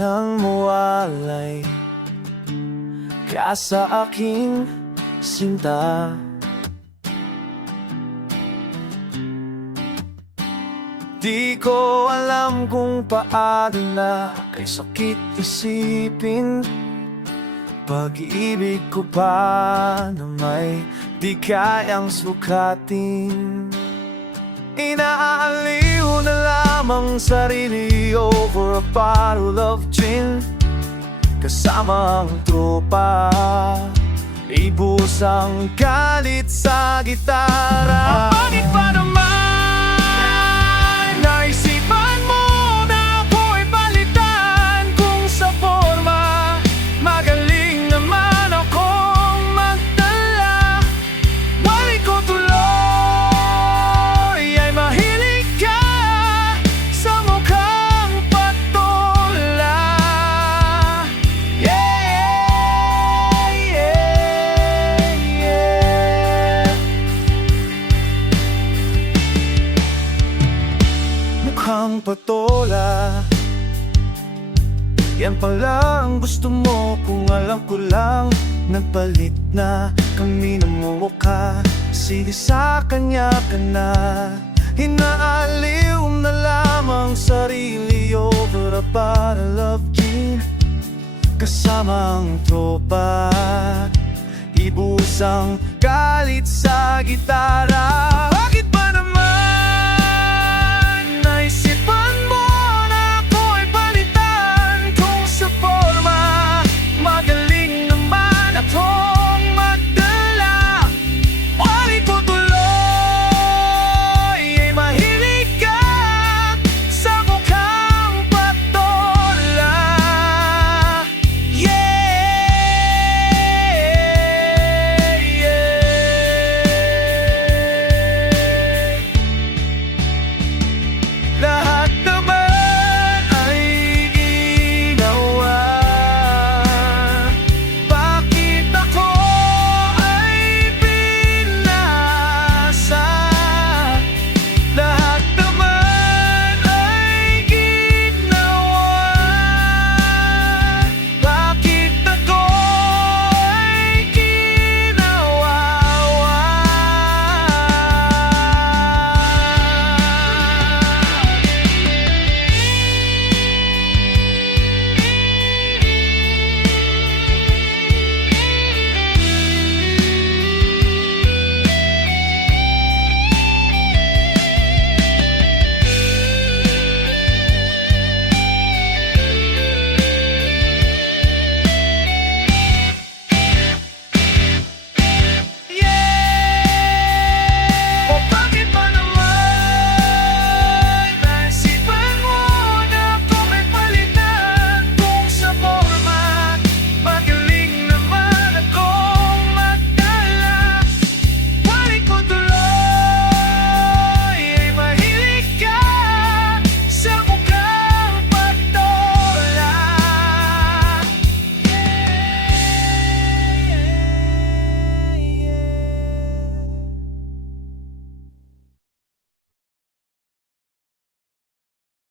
nang mawalay ka sa aking sinta. Di ko alam kung paano na kay sakit isipin pag-ibig ko pa na may di kayang sukatin. Inaaliw na lamang sarili over a bottle of gin kasama ang tropa, ibus ang galit sa gitara. Bakit ba naman naisipan mo na ako'y palitan kung sa forma magaling naman akong magdala? Wali ko tuloy ay mahilig ka sa mukhang patola. Yeah, yeah, yeah. Mukhang patola, yan pala ang gusto mo. Kung alam ko lang, nagpalit na kami ng mukha. Sige sa kanya ka na. Inaaliw na lamang sarili over a bottle of gin kasama ang tropa, ibus ang galit sa gitara.